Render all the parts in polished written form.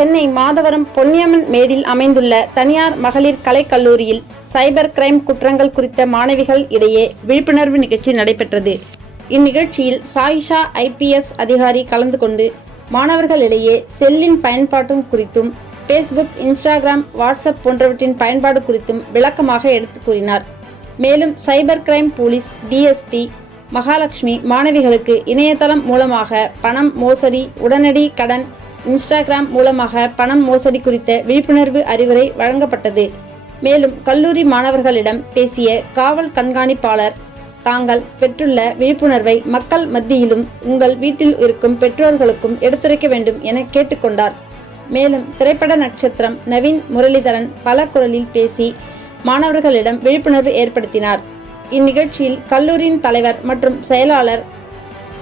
சென்னை மாதவரம் பொன்னியம்மன் மேடில் அமைந்துள்ள தனியார் மகளிர் கலைக்கல்லூரியில் சைபர் கிரைம் குற்றங்கள் குறித்த மாணவிகள் இடையே விழிப்புணர்வு நிகழ்ச்சி நடைபெற்றது. இந்நிகழ்ச்சியில் சாயிஷா IPS அதிகாரி கலந்து கொண்டு மாணவர்களிடையே செல்லின் பயன்பாட்டு குறித்தும் பேஸ்புக், இன்ஸ்டாகிராம், வாட்ஸ்அப் போன்றவற்றின் பயன்பாடு குறித்தும் விளக்கமாக எடுத்து கூறினார். மேலும் cyber crime police DSP Mahalakshmi மாணவிகளுக்கு இணையதளம் மூலமாக பணம் மோசடி, உடனடி கடன், இன்ஸ்டாகிராம் மூலமாக பணம் மோசடி குறித்த விழிப்புணர்வு அறிவுரை வழங்கப்பட்டது. மேலும் கல்லூரி மாணவர்களிடம் பேசிய காவல் கண்காணிப்பாளர் தாங்கள் பெற்றுள்ள விழிப்புணர்வை மக்கள் மத்தியிலும் உங்கள் வீட்டில் இருக்கும் பெற்றோர்களுக்கும் எடுத்துரைக்க வேண்டும் என கேட்டுக்கொண்டார். மேலும் திரைப்பட நட்சத்திரம் நவீன் முரளிதரன் பல குரலில் பேசி மாணவர்களிடம் விழிப்புணர்வு ஏற்படுத்தினார். இந்நிகழ்ச்சியில் கல்லூரியின் தலைவர் மற்றும் செயலாளர்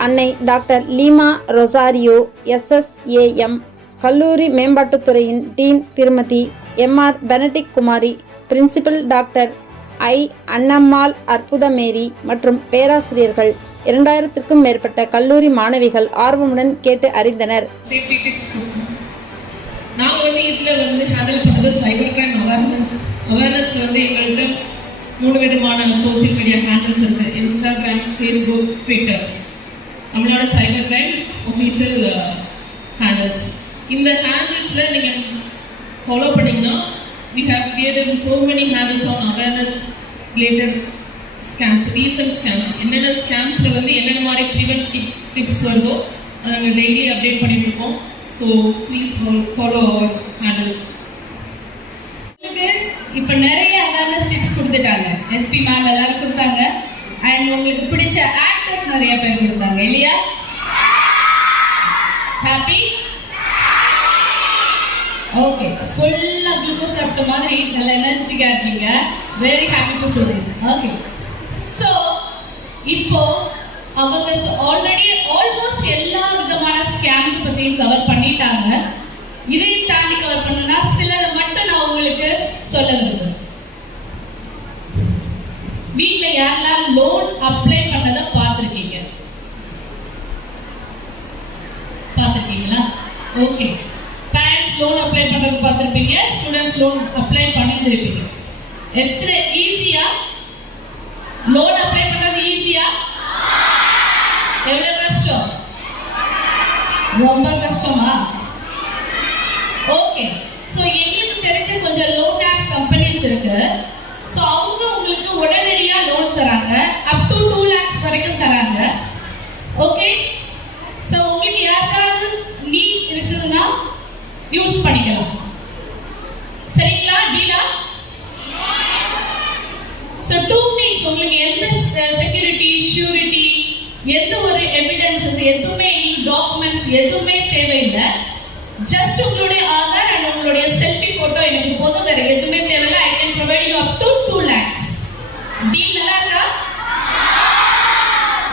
அன்னை டாக்டர் லீமா ரொசாரியோ, SSAM கல்லூரி மேம்பாட்டுத்துறையின் டீன் திருமதி MR Benedict Kumari, principal doctor I Annammal Arputhamary மற்றும் பேராசிரியர்கள் 2000க்கும் மேற்பட்ட கல்லூரி மாணவிகள் ஆர்வமுடன் கேட்டு அறிந்தனர். சைபர் கிரைம் அவேர்னஸ் எங்கள்கிட்ட 3 விதமான சோசியல் மீடியா ஹேண்டில்ஸ் இருக்கு. Instagram, Facebook, Twitter. நம்மளோட சைபர் கிரைம் ஒஃபீஷியல் ஹேண்டில்ஸ். இந்த ஹேண்டில்ஸ்ல நீங்க ஃபாலோ பண்ணீங்கன்னா we have created so many handles on awareness related scams, recent scams. என்னென்ன ஸ்கேம்ஸ்ல என்னென்ன மாதிரி preventive tips வருதோ அதை நாங்கள் டெய்லி அப்டேட் பண்ணிட்டு இருக்கோம். So please follow our handles. இப்போ நிறைய அவேர்னஸ் டிப்ஸ் கொடுத்துட்டாங்க. SP மேம் எல்லாரும் கொடுத்தாங்க. அண்ட் உங்களுக்கு பிடிச்ச ஆக்டர்ஸ் நிறைய பேர் கொடுத்தாங்க இல்லையா? ஹாப்பி? ஓகே, ஃபுல்லா குளுக்கோஸ் சாப்பிட்ட மாதிரி நல்ல எனர்ஜெட்டிக்கா இருக்கீங்க. Very happy to see this. Okay, so இப்போ அவங்க ஆல்ரெடி ஆல்மோஸ்ட் எல்லா விதமான ஸ்கேம்ஸ் பற்றியும் கவர் பண்ணிட்டாங்க. இதையும் தாண்டி கவர் பண்ணணும்னா சிலதை மட்டும் நான் உங்களுக்கு சொல்ல விரும்புகிறேன். வீட்டில் யாரெல்லாம் லோன் அப்ளை பண்ணதை பார்த்துருக்கீங்களா? ஓகே, பேரண்ட்ஸ் லோன் அப்ளை பண்றது பார்த்துருப்பீங்க, ஸ்டூடெண்ட்ஸ் லோன் அப்ளை பண்ணியிருப்பீங்க. எத்தனை ஈஸியா லோன் அப்ளை பண்றது? ஈஸியா? எவ்வளவு கஷ்டம்? ரொம்ப கஷ்டமா? ஓகே, ஸோ எங்களுக்கு தெரிஞ்ச கொஞ்சம் லோன் ஆப் கம்பெனிஸ் இருக்கு. ஸோ அவங்க உங்களுக்கு உடனடியாக லோன் தராங்க. அப் டு 2 lakhs வரைக்கும் தராங்க. ஓகே, ஸோ உங்களுக்கு யாருக்காவது நீட் இருக்குதுன்னா யூஸ் பண்ணிக்கலாம். சரிங்களா? டீலா? ஸோ 2 means உங்களுக்கு எந்த செக்யூரிட்டி, ஷூரிட்டி, எந்த ஒரு எவிடன்சஸ், எதுவுமே டாக்குமெண்ட்ஸ் எதுவுமே தேவையில்லை. ஜஸ்ட் உங்களுடைய ஆதார் அண்ட் உங்களுடைய செல்ஃபி போட்டோ எனக்கு போதும், வேற எதுவுமே தேவையில்லை. I can provide you up to 2 lakhs. Deal நல்லா இருக்கா?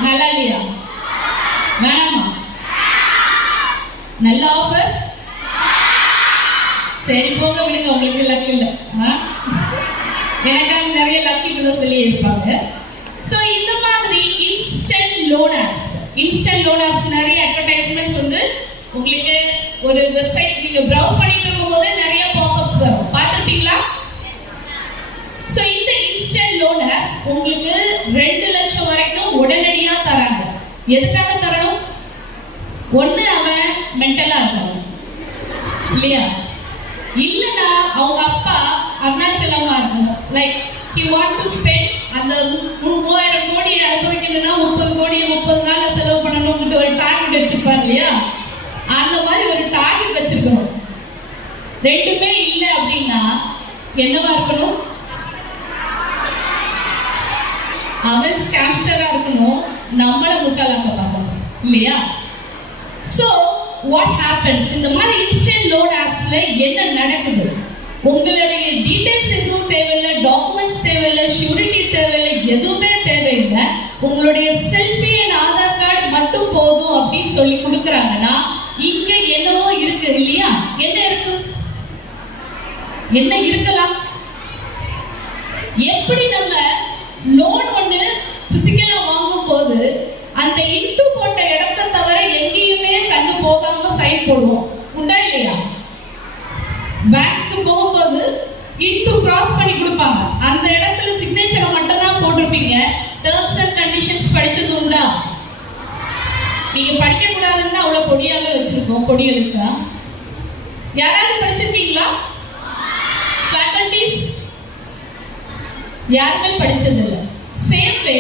நல்லா இல்லையா? வேணாமா? நல்ல ஆஃபர். சரி போங்க, விடுங்க, உங்களுக்கு லக் இல்லை. எனக்காக நிறைய லக்கி பிலோஸ் வெளியே இருப்பாங்க. ஸோ இந்த மாதிரி இன்ஸ்டன்ட் லோன் ஆப்ஸ் நிறைய அட்வர்டைஸ்மெண்ட்ஸ் உங்களுக்கு ஒரு வெப்சைட் நீங்க ப்ரௌஸ் பண்ணிட்டு இருக்கும்போது நிறைய பாப்அப்ஸ் வரும், பார்த்திருப்பீங்களா? சோ இந்த இன்ஸ்டன்ட் லோன் ஆப்ஸ் உங்களுக்கு 2 லட்சம் வரைக்கும் உடனடியா தராங்க. எதுக்காக தரணும்? ஒண்ணு அவன் மென்டலா இருக்கான் இல்லையா? இல்லனா அவங்க அப்பா அருணாச்சலமா இருக்கணும். Like he want to spend அந்த 3000 கோடியை அனுபவிக்கணும்னா 30 கோடியை 30 நாள்ல செலவு பண்ணணும்னு ஒரு டார்கெட் வச்சிருப்பாரு இல்லையா? அந்த மாதிரி ஒரு டார்கெட் வச்சிருக்கணும். ரெண்டுமே இல்லை அப்படின்னா என்னவா இருக்கணும்? அவன் ஸ்கேம்ஸ்டரா இருக்கணும், நம்மள முட்டாளாக்க பார்க்கணும் இல்லையா? So what happens? இந்த மாதிரி இன்ஸ்டன்ட் லோன் ஆப்ஸ்ல என்ன நடக்குது? உங்களுடைய டீடைல்ஸ் எதுவும் தேவையில்லை, டாக்குமெண்ட்ஸ் தேவையில்லை, ஷூரிட்டி தேவையில்லை, எதுவுமே தேவையில்லை. உங்களுடைய செல்ஃபி அண்ட் ஆதார் கார்டு மட்டும் போதும் அப்படின்னு சொல்லி கொடுக்குறாங்கன்னா இங்க என்னவோ இருக்கு இல்லையா? என்ன இருக்கு? என்ன இருக்கலாம்? எப்படி நம்ம லோன் ஒண்ணு பிசிக்கலா வாங்கும் போது அந்த இன்டு போட்ட இடத்தை தவிர எங்கேயுமே கண்ணு போகாம சைன் போடுவோம், உண்டா இல்லையா? கிராஸ் பண்ணி கொடுப்பாங்க. அந்த இடத்துல சிக்னேச்சரை மட்டும் தான் போட்டிருப்பீங்க. டேர்ம்ஸ் அண்ட் கண்டிஷன்ஸ் படிச்சது உண்டா? நீங்க படிக்க கூடாதுன்னு அவ்வளவு பொடியாவே வச்சிருக்கோம். பொடி எழுத்தா யாராவது படிச்சிருக்கீங்களா? ஃபேக்கல்டிஸ் யாருமே படிச்சது இல்லை. சேம் வே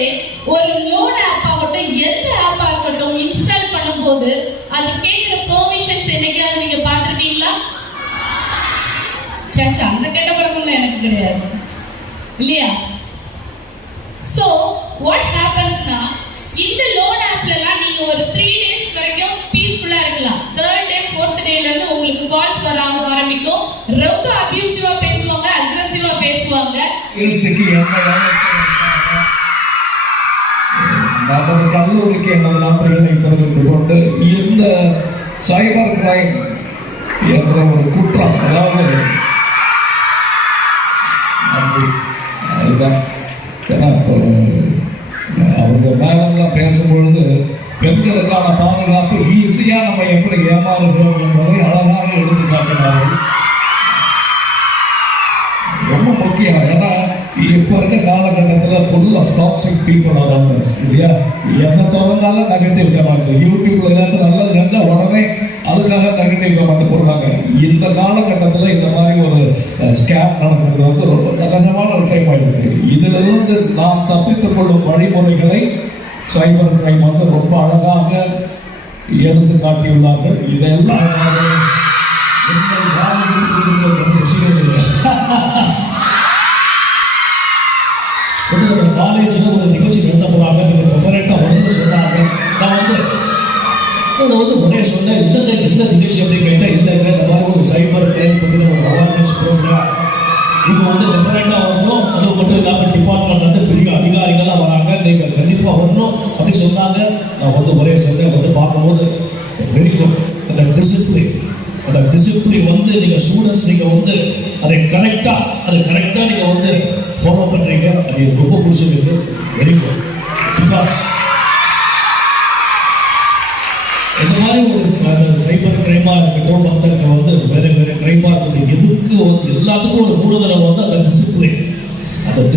ஒரு லோன் ஆப் ஆகட்டும், எந்த ஆப்பா இருக்கட்டும், இன்ஸ்டால் பண்ணும்போது அது கேட்கிற பெர்மிஷன்ஸ் என்னைக்காவது நீங்க பார்த்திருக்கீங்களா? சச்சா, அந்த கெட்ட பழக்கம் எனக்கு கிடையாது இல்லையா? சோ வாட் ஹேப்பன்ஸ்னா, இந்த லோன் ஆப்லலாம் நீங்க ஒரு 3 days வரைக்கும் பீஸ்ஃபுல்லா இருக்கலாம். 3rd day 4th டேல இருந்து உங்களுக்கு கால்ஸ் வர ஆரம்பிக்கும். ரொம்ப அபியூசிவா பேசுவாங்க, அக்ரெசிவா பேசுவாங்க. நமது கல்லூரிக்கு எனது நன்றிகளை தெரிவித்துக் கொண்டு, இந்த சைபர் கிரைம் என்ற ஒரு குற்றம், அதாவது அதுதான் ஏன்னா அவங்க மேலெல்லாம் பேசும்பொழுது பெண்களுக்கான பாதுகாப்பு ஈஸியா நம்ம எப்படி ஏமாறுகிறோம் என்பதை அழகாக எடுத்து காட்டினார்கள். ரொம்ப முக்கியம். ஏன்னா இப்ப இருக்க காலகட்டத்தில் full of toxic people are இல்லையா? எந்த திறந்தாலும் நெகட்டிவ் கமெண்ட்ஸ். யூடியூப்ல ஏதாச்சும் நல்லது நினைச்சா உடனே அதுக்காக நெகட்டிவ் கமெண்ட் போடுறாங்க. இந்த காலகட்டத்தில் இந்த மாதிரி ஒரு ஸ்கேம் நடக்கிறது வந்து ரொம்ப சகஜமான ஒரு டைம் ஆயிடுச்சு. இதுல இருந்து நாம் தப்பித்துக் கொள்ளும் வழிமுறைகளை சைபர் கிரைம் வந்து ரொம்ப அழகாக எடுத்து காட்டியுள்ளார்கள். இதெல்லாம் காலேஜில் ஒரு நிகழ்ச்சி நடத்த போறாங்க. நீங்கள் டெஃபரெண்டாக வந்து சொன்னாங்க. நான் வந்து ஒரே சொன்னேன், இந்த நிகழ்ச்சி அப்படின்னு கேட்டேன். இல்லைங்க, இந்த மாதிரி ஒரு சைபர் கிரைம் பற்றின ஒரு அவேர்னஸ் ப்ரோக்ராம் இது வந்து டெஃபரெண்டாக வரணும். அது மட்டும் இல்லாமல் டிபார்ட்மெண்ட் வந்து பெரிய அதிகாரிகள்லாம் வராங்க, நீங்கள் கண்டிப்பாக வரணும் அப்படி சொன்னாங்க. நான் வந்து ஒரே சொன்னேன். வந்து பார்க்கும்போது வெரி குட். அந்த டிசிப்ளின் வந்து நீங்கள் ஸ்டூடெண்ட்ஸ் நீங்கள் வந்து அதை கரெக்டாக நீங்கள் வந்து ஃபாலோ பண்ணுறீங்க. அது எனக்கு ரொம்ப பிடிச்சிருக்கு. Very good. பிகாஸ் இந்த மாதிரி ஒரு சைபர் கிரைமாக இருக்கட்டும், மற்றவங்க வந்து வேறு கிரைமாக இருக்கட்டும், எதுக்கு வந்து எல்லாத்துக்கும் ஒரு மூலதனம் வந்து அந்த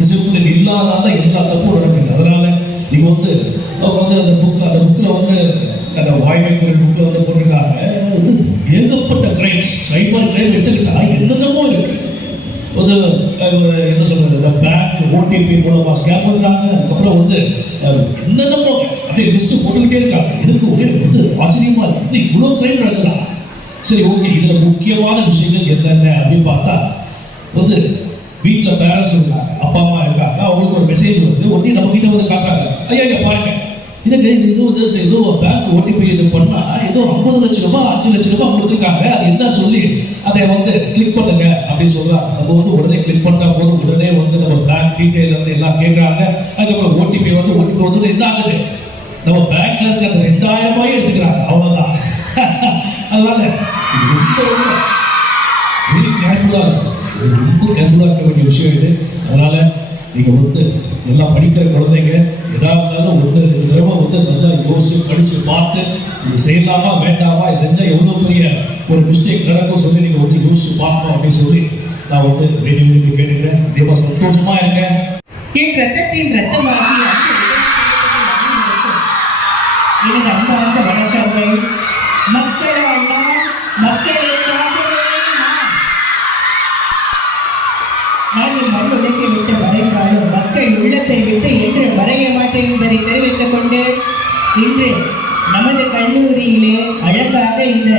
டிசிப்ளின் இல்லாத எல்லா தப்பும் நடக்குது. அதனால நீங்கள் வந்து அந்த புக்கில் வந்து அந்த வாய்மைக்குரிய புக்கில் வந்து போட்டிருக்காங்க. வந்து ஏகப்பட்ட கிரைம்ஸ், சைபர் கிரைம் எடுத்துக்கிட்டா என்னென்னமோ இருக்கு. ஒரு என்ன சொல்றது, இந்த பேங்க் ஓடிபி மூலமா ஸ்கேம் பண்றாங்க. அதுக்கப்புறம் வந்து என்னென்னமோ அப்படியே லிஸ்ட் போட்டுக்கிட்டே இருக்காங்க. எனக்கு ஒரே வந்து ஆச்சரியமா இருக்கு, இவ்வளவு கிரைம் நடக்குதா? சரி, ஓகே, இதுல முக்கியமான விஷயங்கள் என்னென்ன அப்படின்னு பார்த்தா, வந்து வீட்டில் பேரண்ட்ஸ் இருக்காங்க, அப்பா அம்மா இருக்காங்க, அவங்களுக்கு ஒரு மெசேஜ் வருது. உடனே நம்ம கிட்ட வந்து காட்டுறாங்க, ஐயா இங்க பாருங்க, ஏதோ பேங்க் ஓடிபி இது பண்ணா ஏதோ 50 லட்சம் ரூபாய் 5 லட்சம் ரூபாய் கொடுத்துருக்காங்க, அது என்ன சொல்லி அதை வந்து கிளிக் பண்ணுங்க அப்படின்னு சொல்றாங்க. நம்ம வந்து உடனே கிளிக் பண்ணா போதும், உடனே வந்து நம்ம பேங்க் டீடைல் வந்து எல்லாம் கேட்கறாங்க. அதுக்கப்புறம் ஓடிபி வந்து என்ன ஆகுது, நம்ம பேங்க்ல இருக்க அந்த 2000 ரூபாய் எடுத்துக்கிறாங்க. அவ்வளவுதான். அதனால வெரி கேர்ஃபுல்லா இருக்கும், ரொம்ப கேர்ஃபுல்லா இருக்க வேண்டிய விஷயம் இது. அதனால நீங்க வந்து எல்லாம் படிக்கிற குழந்தைங்க எதா இருந்தாலும் 1-2 தடவை வந்து நல்லா யோசிச்சு படிச்சு பார்த்து இது செய்யலாமா வேண்டாமா, செஞ்சா எவ்வளவு பெரிய ஒரு மிஸ்டேக் நடக்கும் சொல்லி நீங்க வந்து யோசிச்சு பார்க்கணும் அப்படின்னு சொல்லி நான் வந்து வேண்டி கேட்டுக்கிறேன். ரொம்ப சந்தோஷமா இருங்க. என் ரத்தத்தின் ரத்தமாகி எனது அன்பார்ந்த வணக்கங்கள். மக்களால் மக்களுக்காகவே நாங்கள் மண் உலகை விட்டு வரைந்தாலும் மக்கள் உள்ளத்தை விட்டு என்று வரைய மாட்டேன் என்பதை தெரிவித்துக் கொண்டு, இன்று நமது கல்லூரியிலே அழகாக இந்த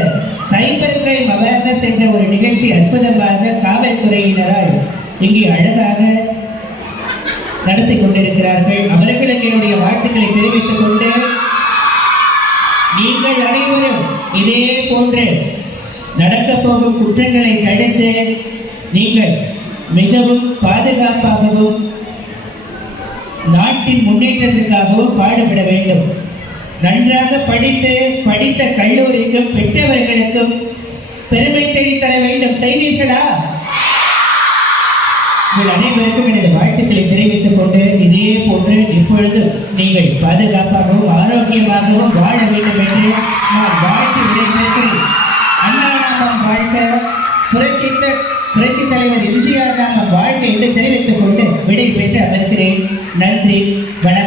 சைபர் கிரைம் அவேர்னஸ் என்ற ஒரு நிகழ்ச்சி அற்புதமாக காவல்துறையினரால் இங்கே அழகாக நடத்தி கொண்டிருக்கிறார்கள். அவர்களுக்கு என்னுடைய வாழ்த்துக்களை தெரிவித்துக் கொண்டு, நீங்கள் அனைவரும் இதே போன்று நடக்கப் போகும் குற்றங்களை தடுத்து நீங்கள் மிகவும் பாதுகாப்பாகவும் நாட்டின் முன்னேற்றத்திற்காகவும் பாடுபட வேண்டும். நன்றாக படித்த கல்லூரிக்கும் பெற்றவர்களுக்கும் பெருமை தேடித்தர வேண்டும். செய்வீர்களா? உங்கள் அனைவருக்கும் எனது வாழ்த்துக்களை தெரிவித்துக் கொண்டு, இதே போன்று இப்பொழுது நீங்கள் பாதுகாப்பாகவும் ஆரோக்கியமாகவும் வாழ வேண்டும் என்று நான் வாழ்த்து விடைபெற்று, அண்ணா வாழ்க்க புரட்சித்த புரட்சி தலைவர் எம்ஜிஆர் தான் வாழ்க்கை என்று தெரிவித்துக் கொண்டு விடை பெற்று அமர்கிறேன். நன்றி, வணக்கம்.